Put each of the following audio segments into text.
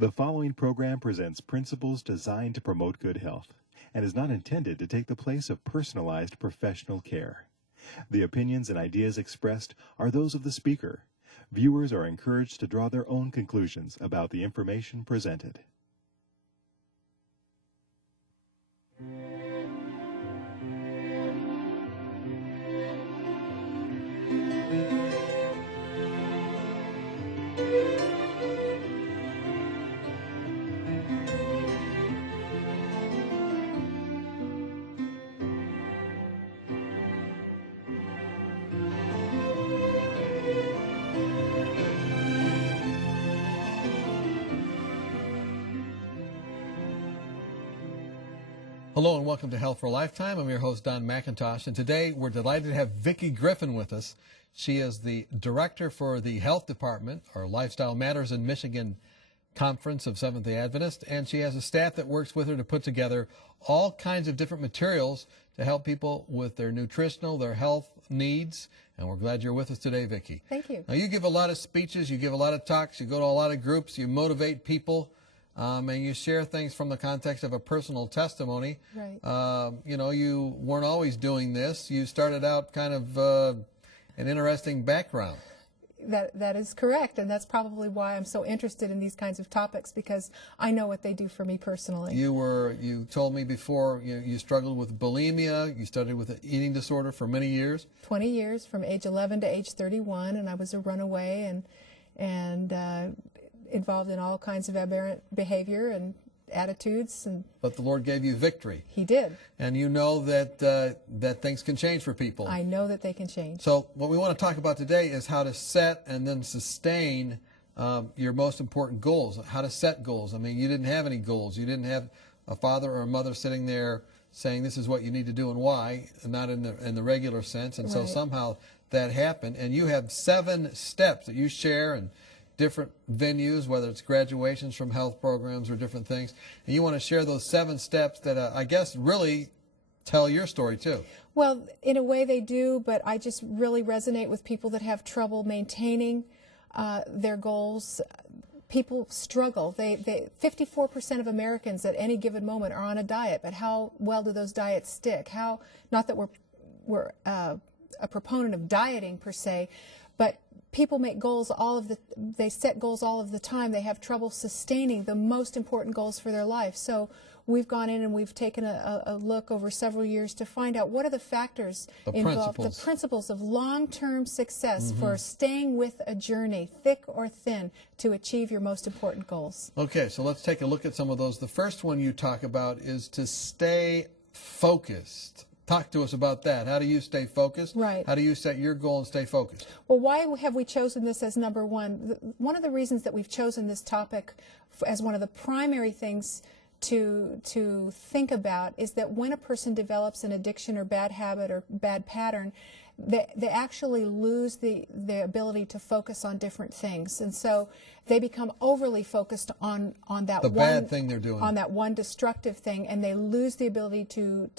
The following program presents principles designed to promote good health and is not intended to take the place of personalized professional care. The opinions and ideas expressed are those of the speaker. Viewers are encouraged to draw their own conclusions about the information presented. Hello and welcome to Health for a Lifetime. I'm your host, Don McIntosh, and today we're delighted to have Vicki Griffin with us. She is the director for the Health Department, or Lifestyle Matters in Michigan Conference of Seventh-day Adventists, and she has a staff that works with her to put together all kinds of different materials to help people with their nutritional, their health needs, and we're glad you're with us today, Vicki. Thank you. Now, you give a lot of speeches, you give a lot of talks, you go to a lot of groups, you motivate people. And you share things from the context of a personal testimony. Right. You weren't always doing this. You started out kind of an interesting background. That is correct, and that's probably why I'm so interested in these kinds of topics, because I know what they do for me personally. You told me before you struggled with bulimia. You struggled with an eating disorder for many years. 20 years, from age 11 to age 31, and I was a runaway and involved in all kinds of aberrant behavior and attitudes. But the Lord gave you victory. He did. And you know that things can change for people. I know that they can change. So what we want to talk about today is how to set and then sustain your most important goals, how to set goals. I mean, you didn't have any goals. You didn't have a father or a mother sitting there saying this is what you need to do and why, and not in the regular sense. And so somehow that happened. And you have 7 steps that you share in different venues, whether it's graduations from health programs or different things. And you want to share those 7 steps that I guess really tell your story too. Well, in a way they do, but I just really resonate with people that have trouble maintaining their goals. People struggle. 54% of Americans at any given moment are on a diet, but how well do those diets stick? Not that we're a proponent of dieting per se, but people make goals they set goals all of the time. They have trouble sustaining the most important goals for their life. So we've gone in and we've taken a look over several years to find out what are the factors involved, the principles of long-term success for staying with a journey, thick or thin, to achieve your most important goals. Okay, so let's take a look at some of those. The first one you talk about is to stay focused. Talk to us about that. How do you stay focused? Right. How do you set your goal and stay focused? Well, why have we chosen this as number one? One of the reasons that we've chosen this topic as one of the primary things to think about is that when a person develops an addiction or bad habit or bad pattern, they actually lose the ability to focus on different things, and so they become overly focused on that bad thing they're doing, on that one destructive thing, and they lose the ability to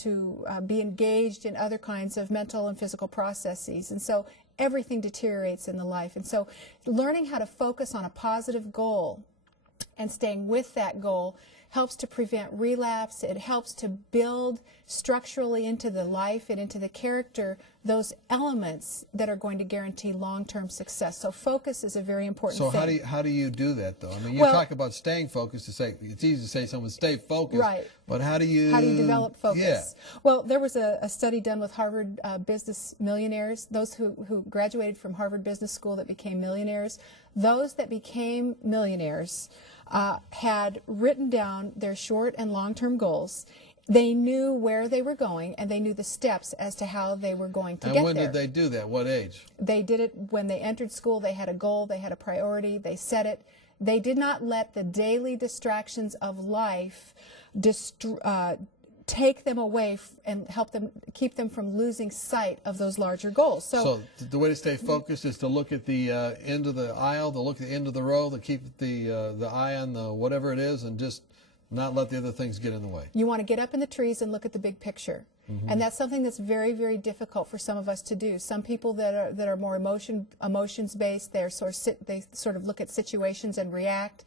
be engaged in other kinds of mental and physical processes, and so everything deteriorates in the life. And so learning how to focus on a positive goal and staying with that goal helps to prevent relapse. It helps to build structurally into the life and into the character those elements that are going to guarantee long-term success. So focus is a very important thing. So how do you do that, though? I mean, you talk about staying focused. It's easy to say someone stay focused, right? But how do you develop focus? Yeah. Well, there was a study done with Harvard business millionaires, those who graduated from Harvard Business School that became millionaires. Those that became millionaires had written down their short and long-term goals. They knew where they were going, and they knew the steps as to how they were going to get there. And when did they do that? What age? They did it when they entered school. They had a goal. They had a priority. They set it. They did not let the daily distractions of life take them away and keep them from losing sight of those larger goals. So the way to stay focused is to look at the end of the aisle, to look at the end of the row, to keep the eye on the whatever it is, and just Not let the other things get in the way. You want to get up in the trees and look at the big picture. And that's something that's very, very difficult for some of us to do. Some people that are more emotions based, they sort of look at situations and react.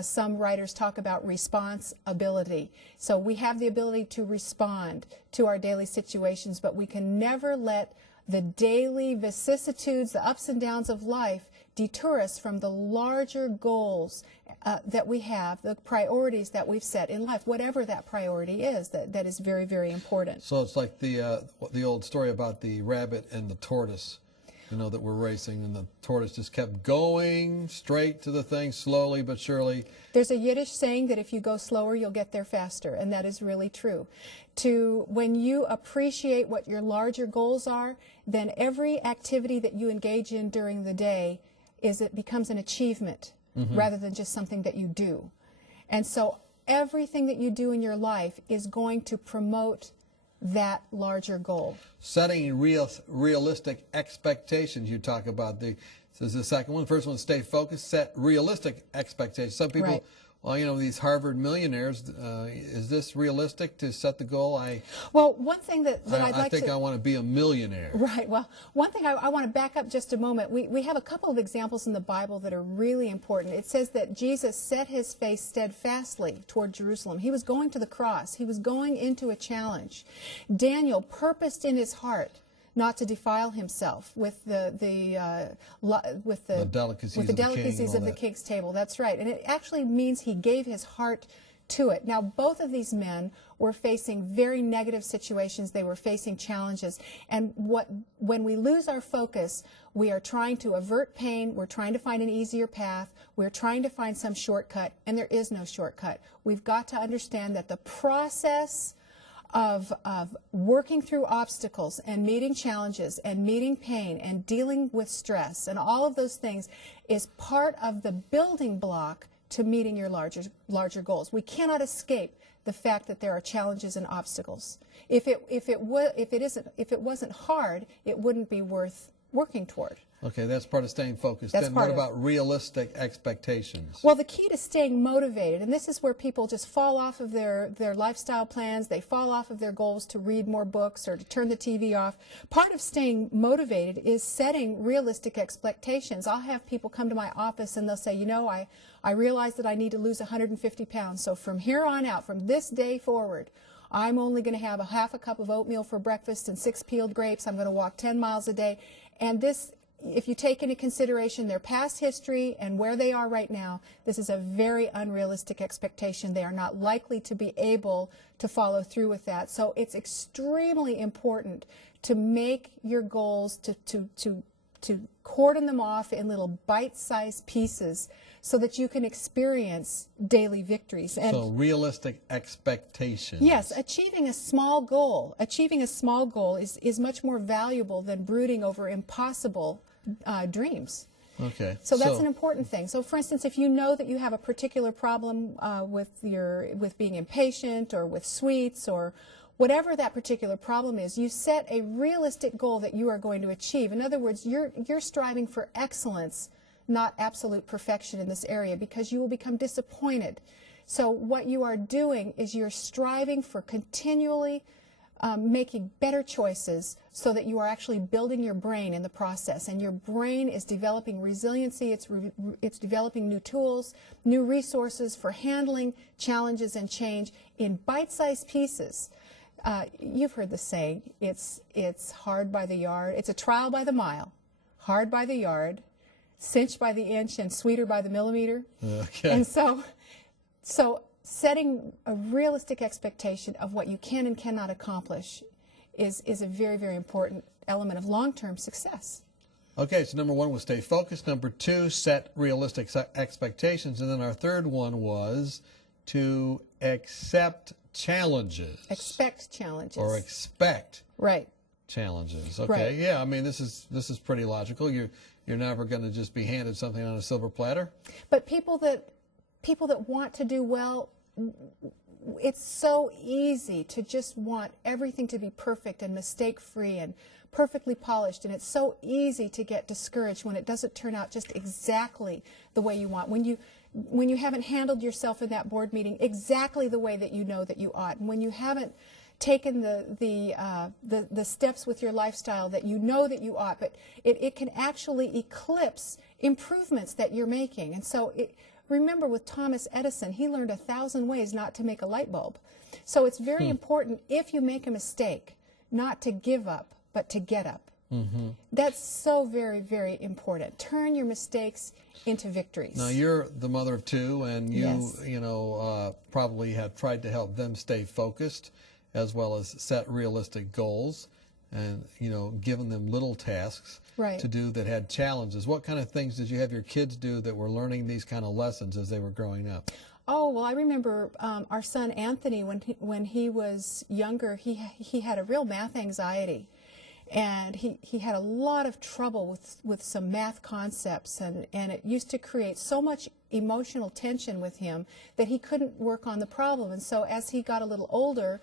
Some writers talk about response ability. So we have the ability to respond to our daily situations, but we can never let the daily vicissitudes, the ups and downs of life, deter us from the larger goals that we have, the priorities that we've set in life, whatever that priority is, that is very, very important. So it's like the old story about the rabbit and the tortoise, that were racing, and the tortoise just kept going straight to the thing, slowly but surely. There's a Yiddish saying that if you go slower, you'll get there faster, and that is really true. When you appreciate what your larger goals are, then every activity that you engage in during the day it becomes an achievement rather than just something that you do. And so everything that you do in your life is going to promote that larger goal. Setting realistic expectations, you talk about. This is the second one. First one, stay focused, set realistic expectations. Some people, Right. well, these Harvard millionaires, is this realistic to set the goal? Well, one thing that I'd like I think to... I want to be a millionaire. Right. Well, one thing I want to back up just a moment. We have a couple of examples in the Bible that are really important. It says that Jesus set his face steadfastly toward Jerusalem. He was going to the cross. He was going into a challenge. Daniel purposed in his heart not to defile himself with the delicacies of the king's table. That's right. And it actually means he gave his heart to it. Now, both of these men were facing very negative situations. They were facing challenges. And when we lose our focus, we are trying to avert pain. We're trying to find an easier path. We're trying to find some shortcut, and there is no shortcut. We've got to understand that the process of working through obstacles and meeting challenges and meeting pain and dealing with stress and all of those things is part of the building block to meeting your larger goals. We cannot escape the fact that there are challenges and obstacles. If it wasn't hard, it wouldn't be worth working toward. Okay, that's part of staying focused. That's then part what of it. about realistic expectations? Well, the key to staying motivated, and this is where people just fall off of their lifestyle plans, they fall off of their goals to read more books or to turn the TV off. Part of staying motivated is setting realistic expectations. I'll have people come to my office and they'll say, I realize that I need to lose 150 pounds, so from here on out, from this day forward, I'm only going to have half a cup of oatmeal for breakfast and 6 peeled grapes. I'm going to walk 10 miles a day. And this, if you take into consideration their past history and where they are right now, this is a very unrealistic expectation. They are not likely to be able to follow through with that. So it's extremely important to make your goals, to cordon them off in little bite-sized pieces so that you can experience daily victories. And so realistic expectations. yes, achieving a small goal is much more valuable than brooding over impossible dreams. Okay. So that's an important thing. So, for instance, if you know that you have a particular problem with being impatient or with sweets or whatever that particular problem is, you set a realistic goal that you are going to achieve. In other words, you're striving for excellence, not absolute perfection in this area, because you will become disappointed. So what you are doing is you're striving for continually making better choices so that you are actually building your brain in the process. And your brain is developing resiliency, it's developing new tools, new resources for handling challenges and change in bite-sized pieces. You've heard the saying, it's hard by the yard, it's a trial by the mile, hard by the yard, cinched by the inch, and sweeter by the millimeter. Okay. And so setting a realistic expectation of what you can and cannot accomplish is a very, very important element of long-term success. Okay, so number one was stay focused. Number two, set realistic expectations. And then our third one was to accept challenges. Expect challenges. Or expect right. challenges. Okay, Right. yeah, I mean, this is pretty logical. You're never going to just be handed something on a silver platter. But people that want to do well, it's so easy to just want everything to be perfect and mistake-free and perfectly polished, and it's so easy to get discouraged when it doesn't turn out just exactly the way you want. When when you haven't handled yourself in that board meeting exactly the way that you know that you ought, and when you haven't taken the steps with your lifestyle that you know that you ought, but it can actually eclipse improvements that you're making. And so remember with Thomas Edison, he learned 1,000 ways not to make a light bulb. So it's very important, if you make a mistake, not to give up, but to get up. That's so very, very important. Turn your mistakes into victories. Now, you're the mother of two, and you, Yes. probably have tried to help them stay focused, as well as set realistic goals, and given them little tasks Right. to do that had challenges. What kind of things did you have your kids do that were learning these kind of lessons as they were growing up? Oh, well, I remember our son Anthony, when he was younger, he had a real math anxiety. And he had a lot of trouble with some math concepts, and it used to create so much emotional tension with him that he couldn't work on the problem. And so as he got a little older,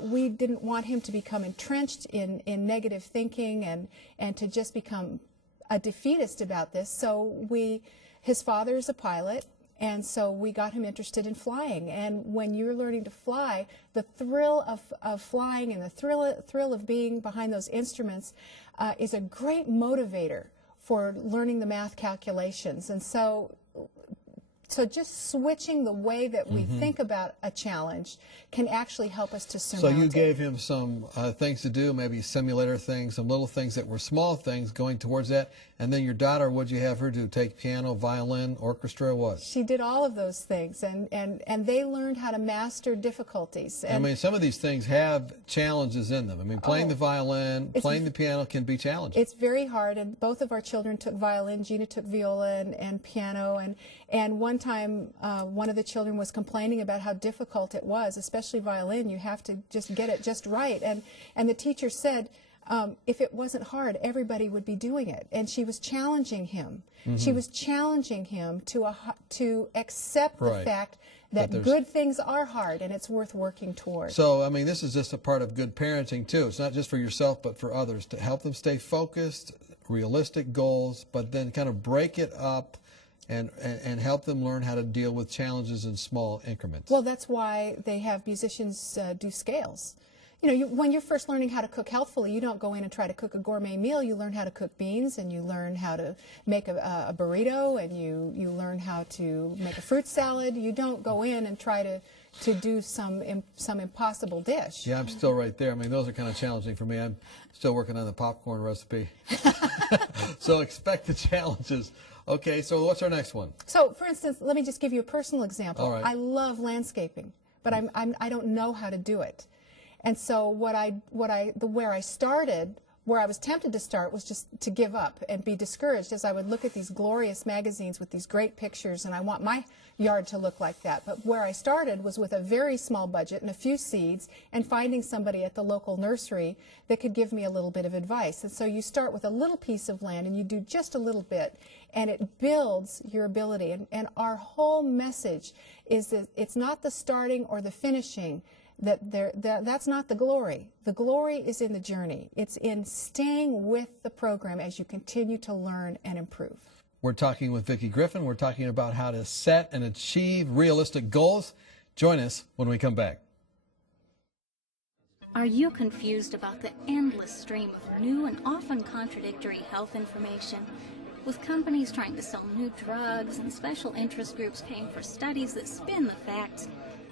we didn't want him to become entrenched in negative thinking and to just become a defeatist about this. So his father is a pilot, and so we got him interested in flying. And when you're learning to fly, the thrill of flying and the thrill of being behind those instruments is a great motivator for learning the math calculations. And so just switching the way that we think about a challenge can actually help us to surmount it. So you gave him some things to do, maybe simulator things, some little things that were small things going towards that. And then your daughter, what'd you have her do? Take piano, violin, orchestra, what? She did all of those things, and they learned how to master difficulties. And I mean, some of these things have challenges in them. I mean, playing the violin, playing the piano can be challenging. it's very hard, and both of our children took violin. Gina took viola and piano, and one time one of the children was complaining about how difficult it was, especially violin. You have to just get it just right, and the teacher said, if it wasn't hard, everybody would be doing it. And she was challenging him. She was challenging him to accept the fact that good things are hard and it's worth working toward. So, I mean, this is just a part of good parenting, too. It's not just for yourself, but for others, to help them stay focused, realistic goals, but then kind of break it up and help them learn how to deal with challenges in small increments. Well, that's why they have musicians do scales. When you're first learning how to cook healthfully, you don't go in and try to cook a gourmet meal. You learn how to cook beans, and you learn how to make a burrito, and you learn how to make a fruit salad. You don't go in and try to do some impossible dish. Yeah, I'm still right there. I mean, those are kind of challenging for me. I'm still working on the popcorn recipe. So expect the challenges. Okay, so what's our next one? So, for instance, let me just give you a personal example. All right. I love landscaping, but I don't know how to do it. And so where I started, where I was tempted to start, was just to give up and be discouraged as I would look at these glorious magazines with these great pictures, and I want my yard to look like that. But where I started was with a very small budget and a few seeds, and finding somebody at the local nursery that could give me a little bit of advice. And so you start with a little piece of land and you do just a little bit, and it builds your ability. And our whole message is that it's not the starting or the finishing. That's not the glory. The glory is in the journey. It's in staying with the program as you continue to learn and improve. We're talking with Vicki Griffin. We're talking about how to set and achieve realistic goals. Join us when we come back. Are you confused about the endless stream of new and often contradictory health information? With companies trying to sell new drugs and special interest groups paying for studies that spin the facts,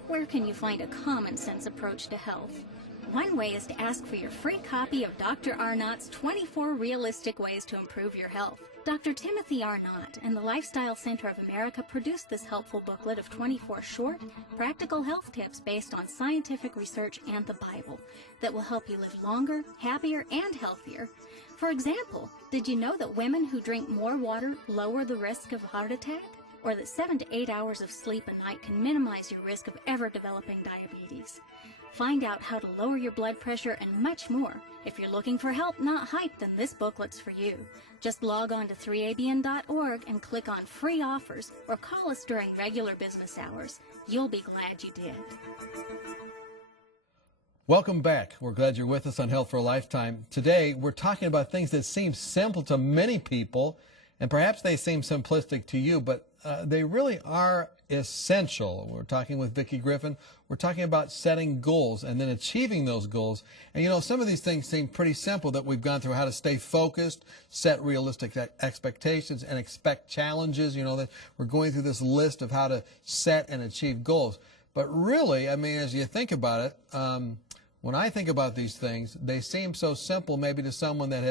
where can you find a common-sense approach to health? One way is to ask for your free copy of Dr. Arnott's 24 Realistic Ways to Improve Your Health. Dr. Timothy Arnott and the Lifestyle Center of America produced this helpful booklet of 24 short, practical health tips based on scientific research and the Bible that will help you live longer, happier, and healthier. For example, did you know that women who drink more water lower the risk of a heart attack? Or that 7 to 8 hours of sleep a night can minimize your risk of ever developing diabetes. Find out how to lower your blood pressure and much more. If you're looking for help, not hype, then this booklet's for you. Just log on to 3abn.org and click on free offers or call us during regular business hours. You'll be glad you did. Welcome back. We're glad you're with us on Health for a Lifetime. Today, we're talking about things that seem simple to many people, And perhaps they seem simplistic to you, but they really are essential. We're talking with Vicki Griffin. We're talking about setting goals and then achieving those goals. And you know, some of these things seem pretty simple that we've gone through: how to stay focused, set realistic expectations, and expect challenges. You know, that we're going through this list of how to set and achieve goals. But really, I mean, as you think about it, when I think about these things, they seem so simple maybe to someone that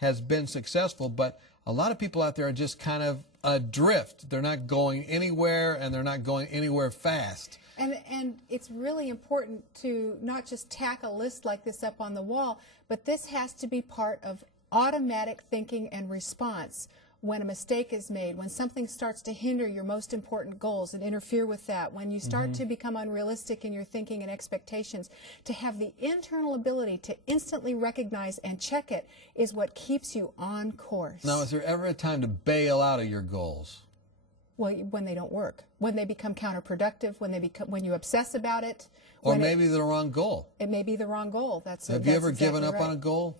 has been successful, but a lot of people out there are just kind of adrift. They're not going anywhere, and they're not going anywhere fast. And it's really important to not just tack a list like this up on the wall, but this has to be part of automatic thinking and response. When a mistake is made, when something starts to hinder your most important goals and interfere with that, when you start to become unrealistic in your thinking and expectations, to have the internal ability to instantly recognize and check it is what keeps you on course. Now, is there ever a time to bail out of your goals? Well, when they don't work, when they become counterproductive, when you obsess about it. Or maybe the wrong goal. It may be the wrong goal. Have you ever given up on a goal?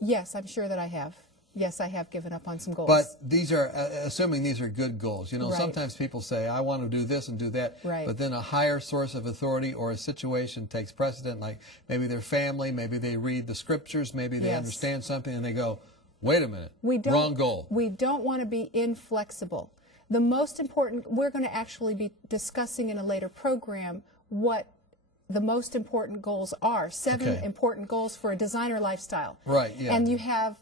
Yes, I'm sure that I have. Yes, I have given up on some goals. But these are, assuming these are good goals. You know, Right. sometimes people say, I want to do this and do that. Right. But then a higher source of authority or a situation takes precedent, like maybe their family, maybe they read the scriptures, maybe they Yes. understand something, and they go, wait a minute, Wrong wrong goal. We don't want to be inflexible. The most important, we're going to actually be discussing in a later program what the most important goals are. 7 Okay. important goals for a designer lifestyle. Right, yeah. And you have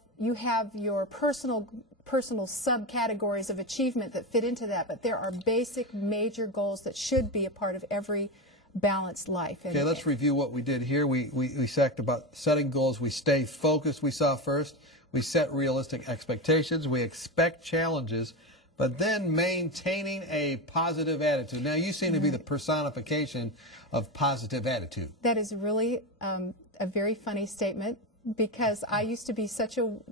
your personal subcategories of achievement that fit into that, but there are basic major goals that should be a part of every balanced life. Okay, let's review what we did here. We talked about setting goals. We stay focused, we saw first. We set realistic expectations. We expect challenges, but then maintaining a positive attitude. Now, you seem to be the personification of positive attitude. That is really a very funny statement, because I used to be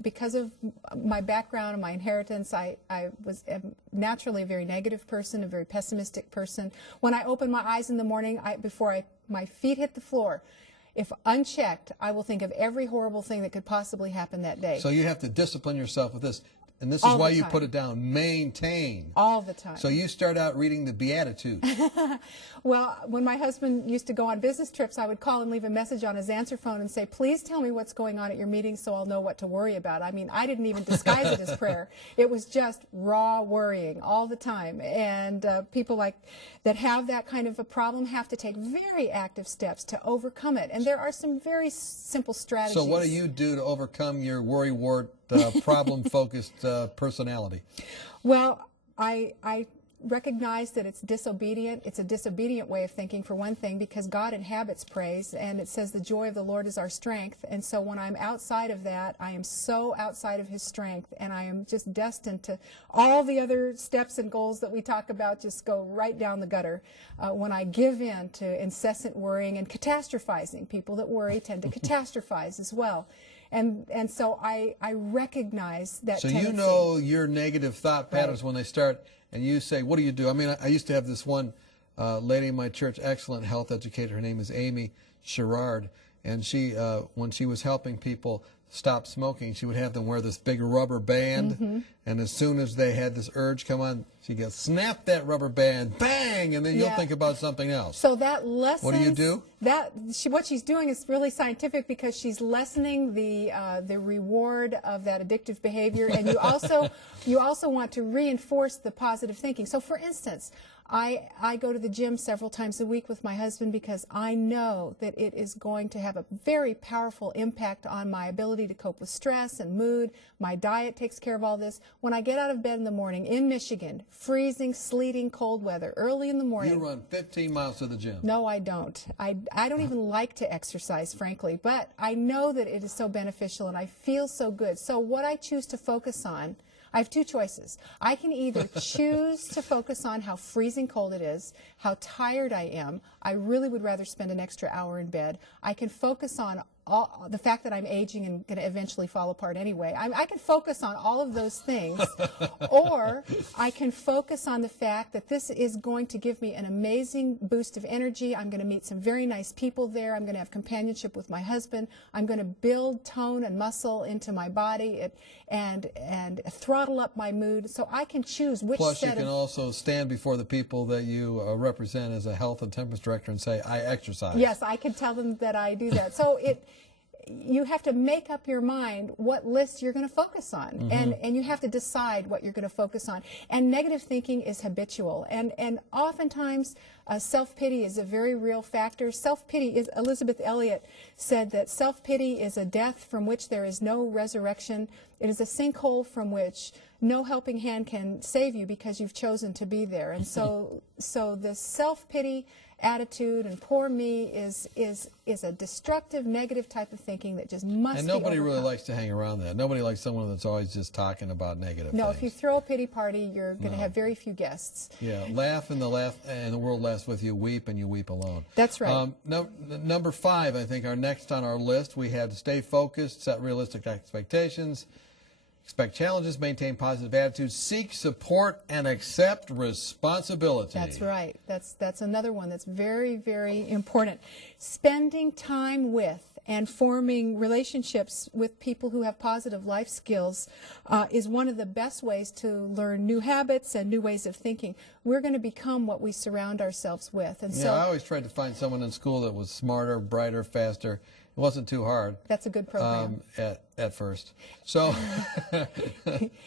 because of my background and my inheritance, I was naturally a very negative person, a very pessimistic person. When I open my eyes in the morning, before my feet hit the floor, if unchecked, I will think of every horrible thing that could possibly happen that day. So you have to discipline yourself with this. And this is All why the you time. put it down, maintain. All the time. So you start out reading the Beatitudes. Well, when my husband used to go on business trips, I would call and leave a message on his answer phone and say, please tell me what's going on at your meeting so I'll know what to worry about. I mean, I didn't even disguise it as prayer. It was just raw worrying all the time. And people that have that kind of a problem have to take very active steps to overcome it. And there are some very simple strategies. So what do you do to overcome your worrywart, problem-focused personality? Well, I recognize that it's disobedient. It's a disobedient way of thinking, for one thing, because God inhabits praise, and it says the joy of the Lord is our strength. And so when I'm outside of that, I am so outside of his strength, and I am just destined to all the other steps and goals that we talk about just go right down the gutter when I give in to incessant worrying and catastrophizing. People that worry tend to catastrophize as well. And so I recognize that tendency. You know your negative thought patterns when they start, and you say, what do you do? I mean, I used to have this one lady in my church, excellent health educator. Her name is Amy Sherrard, and she, when she was helping people stop smoking, she would have them wear this big rubber band, and as soon as they had this urge come on, she'd go, snap that rubber band, bang, and then you'll think about something else. So that lessens. What do you do? What she's doing is really scientific, because she's lessening the reward of that addictive behavior, and you also want to reinforce the positive thinking. So, for instance, I go to the gym several times a week with my husband because I know that it is going to have a very powerful impact on my ability to cope with stress and mood. My diet takes care of all this. When I get out of bed in the morning in Michigan, freezing, sleeting, cold weather, early in the morning. You run 15 miles to the gym. No, I don't. I don't even like to exercise, frankly, but I know that it is so beneficial and I feel so good. So what I choose to focus on, I have two choices. I can either choose to focus on how freezing cold it is, how tired I am. I really would rather spend an extra hour in bed. I can focus on the fact that I'm aging and going to eventually fall apart anyway. I can focus on all of those things, or I can focus on the fact that this is going to give me an amazing boost of energy. I'm going to meet some very nice people there. I'm going to have companionship with my husband. I'm going to build tone and muscle into my body and throttle up my mood, so I can choose which Plus, set you can also stand before the people that you represent as a health and temperance director and say, I exercise. Yes, I can tell them that I do that. So you have to make up your mind what list you're going to focus on, and you have to decide what you're going to focus on. And negative thinking is habitual, and oftentimes self-pity is a very real factor. Self-pity is, Elizabeth Elliot said that self-pity is a death from which there is no resurrection. It is a sinkhole from which no helping hand can save you because you've chosen to be there. And so the self-pity attitude and poor me is a destructive, negative type of thinking that just must And be nobody overcome. really likes to hang around that. Nobody likes someone that's always just talking about negative No, things. if you throw a pity party, you're going to have very few guests. Yeah, laugh and the world laughs with you. Weep and you weep alone. That's right. Number 5, I think, our next on our list, we had to stay focused, set realistic expectations, expect challenges, maintain positive attitudes, seek support, and accept responsibility. That's right. That's another one that's very, very important. Spending time with and forming relationships with people who have positive life skills is one of the best ways to learn new habits and new ways of thinking. We're going to become what we surround ourselves with. And I always tried to find someone in school that was smarter, brighter, faster. It wasn't too hard. That's a good program. At first. So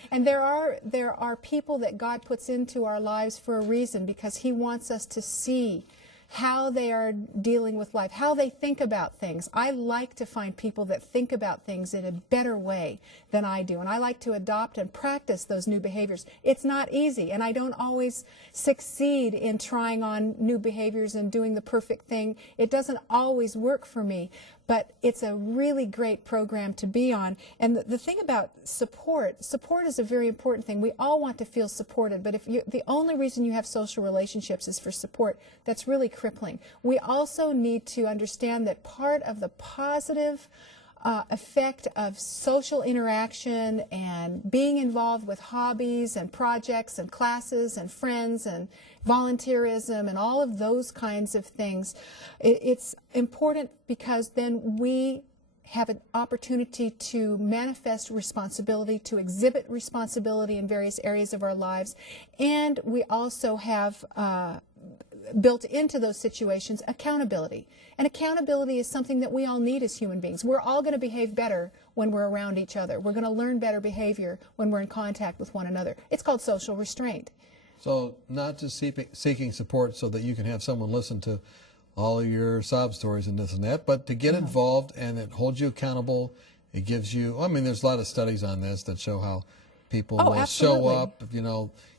and there are people that God puts into our lives for a reason, because He wants us to see how they are dealing with life, how they think about things. I like to find people that think about things in a better way than I do, and I like to adopt and practice those new behaviors. It's not easy, and I don't always succeed in trying on new behaviors and doing the perfect thing. It doesn't always work for me, but it's a really great program to be on. And the thing about support is a very important thing. We all want to feel supported, but if the only reason you have social relationships is for support, that's really crippling. We also need to understand that part of the positive effect of social interaction and being involved with hobbies and projects and classes and friends and volunteerism and all of those kinds of things, it's important, because then we have an opportunity to manifest responsibility, to exhibit responsibility in various areas of our lives, and we also have built into those situations accountability. And accountability is something that we all need as human beings. We're all going to behave better when we're around each other. We're going to learn better behavior when we're in contact with one another. It's called social restraint. So not just seeking support so that you can have someone listen to all of your sob stories and this and that, but to get involved, and it holds you accountable. It gives you, I mean, there's a lot of studies on this that show how people will absolutely. show up,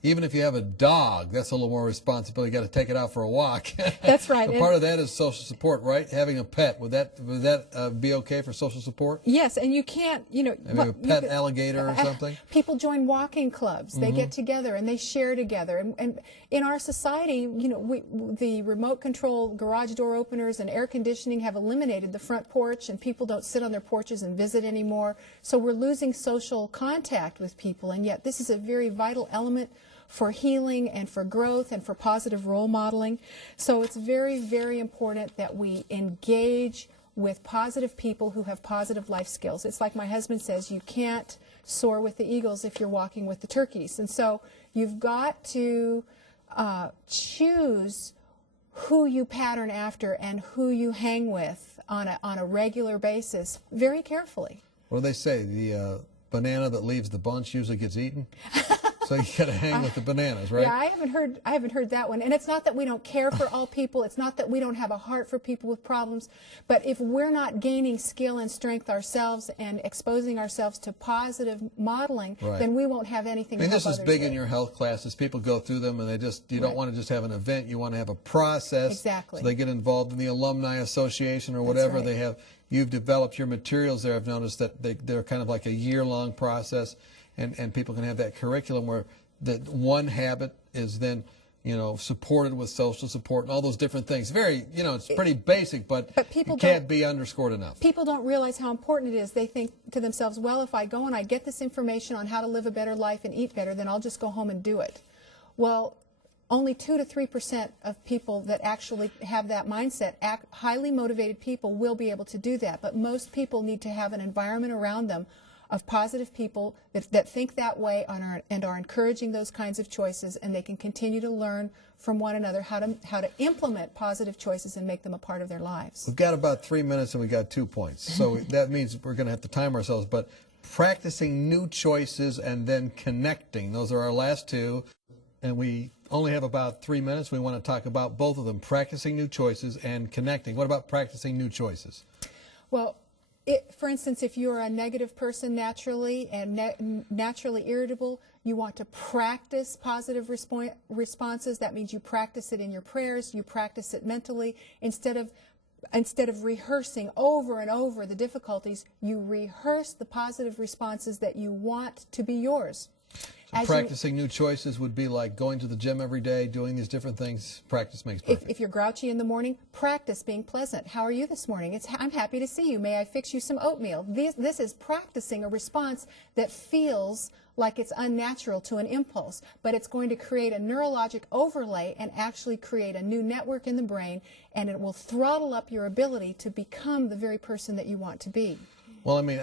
even if you have a dog, that's a little more responsibility. You got to take it out for a walk. That's right. So part of that is social support, right? Having a pet, would that be okay for social support? Yes, and you can't, Maybe a pet alligator or something? People join walking clubs. They get together and they share together. And in our society, the remote control garage door openers and air conditioning have eliminated the front porch, and people don't sit on their porches and visit anymore. So we're losing social contact with people, and yet this is a very vital element for healing and for growth and for positive role modeling. So it's very, very important that we engage with positive people who have positive life skills. It's like my husband says, you can't soar with the eagles if you're walking with the turkeys. And so you've got to choose who you pattern after and who you hang with on a regular basis very carefully. What do they say? The banana that leaves the bunch usually gets eaten? So you got to hang with the bananas, right? Yeah, I haven't heard that one. And it's not that we don't care for all people. It's not that we don't have a heart for people with problems. But if we're not gaining skill and strength ourselves and exposing ourselves to positive modeling, then we won't have anything to help this is others big with. in your health classes. People go through them, and you don't want to just have an event. You want to have a process. Exactly. So they get involved in the alumni association or whatever right. they have. You've developed your materials there. I've noticed that they're kind of like a year-long process, and people can have that curriculum where that one habit is then supported with social support and all those different things. Very, it's pretty basic, but people it can't be underscored enough. People don't realize how important it is. They think to themselves, well, if I go and I get this information on how to live a better life and eat better, then I'll just go home and do it. Well, only 2 to 3% of people that actually have that mindset, highly motivated people, will be able to do that. But most people need to have an environment around them of positive people that think that way and are encouraging those kinds of choices, and they can continue to learn from one another how to implement positive choices and make them a part of their lives. We've got about 3 minutes and we got 2 points. So that means we're going to have to time ourselves. But practicing new choices and then connecting, those are our last two. And we only have about 3 minutes. We want to talk about both of them, practicing new choices and connecting. What about practicing new choices? Well, for instance, if you're a negative person naturally and naturally irritable, you want to practice positive responses. That means you practice it in your prayers, you practice it mentally. Instead of rehearsing over and over the difficulties, you rehearse the positive responses that you want to be yours. So practicing new choices would be like going to the gym every day, doing these different things. Practice makes perfect. If you're grouchy in the morning, practice being pleasant. How are you this morning? I'm happy to see you. May I fix you some oatmeal? This is practicing a response that feels like it's unnatural to an impulse, but it's going to create a neurologic overlay and actually create a new network in the brain, and it will throttle up your ability to become the very person that you want to be. Well, I mean,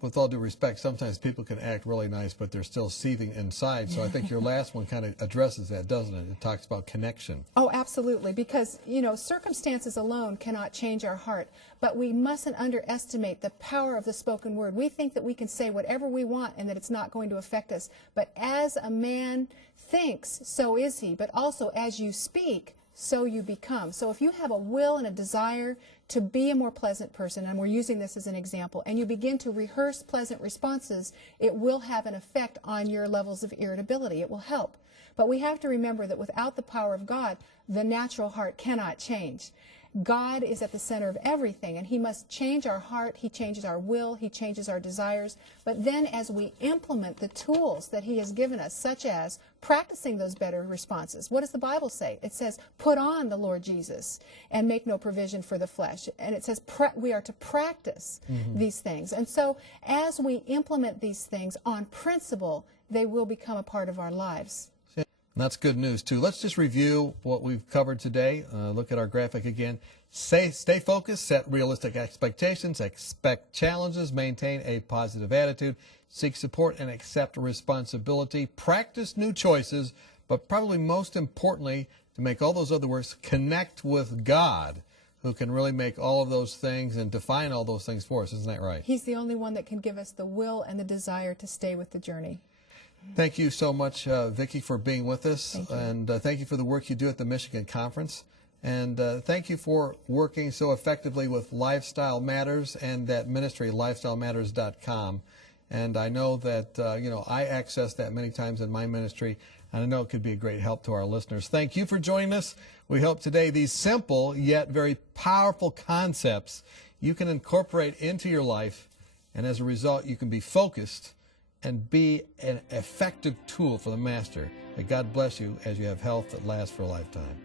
with all due respect, sometimes people can act really nice, but they're still seething inside. So I think your last one kind of addresses that, doesn't it? It talks about connection. Oh, absolutely, because, circumstances alone cannot change our heart, but we mustn't underestimate the power of the spoken word. We think that we can say whatever we want and that it's not going to affect us. But as a man thinks, so is he. But also, as you speak, so you become. So if you have a will and a desire to be a more pleasant person, and we're using this as an example, and you begin to rehearse pleasant responses, it will have an effect on your levels of irritability. It will help. But we have to remember that without the power of God, the natural heart cannot change. God is at the center of everything, and He must change our heart, He changes our will, He changes our desires. But then as we implement the tools that He has given us, such as practicing those better responses, what does the Bible say? It says, put on the Lord Jesus and make no provision for the flesh. And it says we are to practice these things. And so as we implement these things on principle, they will become a part of our lives. And that's good news, too. Let's just review what we've covered today. Look at our graphic again. Stay focused, set realistic expectations, expect challenges, maintain a positive attitude, seek support, and accept responsibility. Practice new choices, but probably most importantly, to make all those other works, connect with God, who can really make all of those things and define all those things for us. Isn't that right? He's the only one that can give us the will and the desire to stay with the journey. Thank you so much, Vicki, for being with us. Thank you. And thank you for the work you do at the Michigan Conference. And thank you for working so effectively with Lifestyle Matters and that ministry, lifestylematters.com. And I know that, I access that many times in my ministry, and I know it could be a great help to our listeners. Thank you for joining us. We hope today these simple yet very powerful concepts you can incorporate into your life, and as a result, you can be focused and be an effective tool for the Master. May God bless you as you have health that lasts for a lifetime.